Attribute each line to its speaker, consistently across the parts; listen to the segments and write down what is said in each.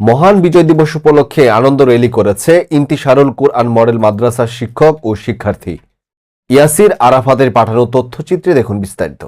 Speaker 1: মহান বিজয় দিবস উপলক্ষে আনন্দ র্যালি করেছে ইন্তিসারুল কুরআন মডেল মাদ্রাসার শিক্ষক ও শিক্ষার্থী। ইয়াসির আরাফাতের পাঠানো তথ্যচিত্রে দেখুন বিস্তারিত।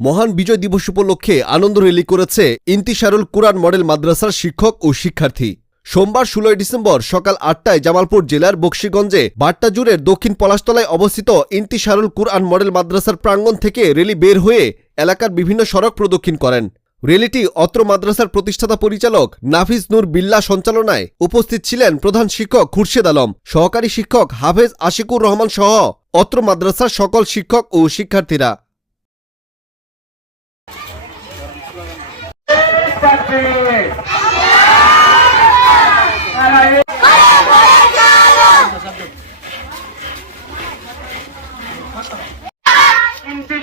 Speaker 2: মহান বিজয় দিবস উপলক্ষে আনন্দ র্যালি করেছে ইন্তিসারুল কুরআন মডেল মাদ্রাসার শিক্ষক ও শিক্ষার্থী। সোমবার ষোলোই ডিসেম্বর সকাল আটটায় জামালপুর জেলার বক্সিগঞ্জে বাট্টাজুরের দক্ষিণ পলাশতলায় অবস্থিত ইন্তিসারুল কুরআন মডেল মাদ্রাসার প্রাঙ্গণ থেকে রেলি বের হয়ে এলাকার বিভিন্ন সড়ক প্রদক্ষিণ করেন। রেলিটি অত্র মাদ্রাসার প্রতিষ্ঠাতা পরিচালক নাফিজ নূর বিল্লা সঞ্চালনায় উপস্থিত ছিলেন প্রধান শিক্ষক খুরশেদ আলম, সহকারী শিক্ষক হাফেজ আশিকুর রহমান সহ অত্র মাদ্রাসার সকল শিক্ষক ও শিক্ষার্থীরা।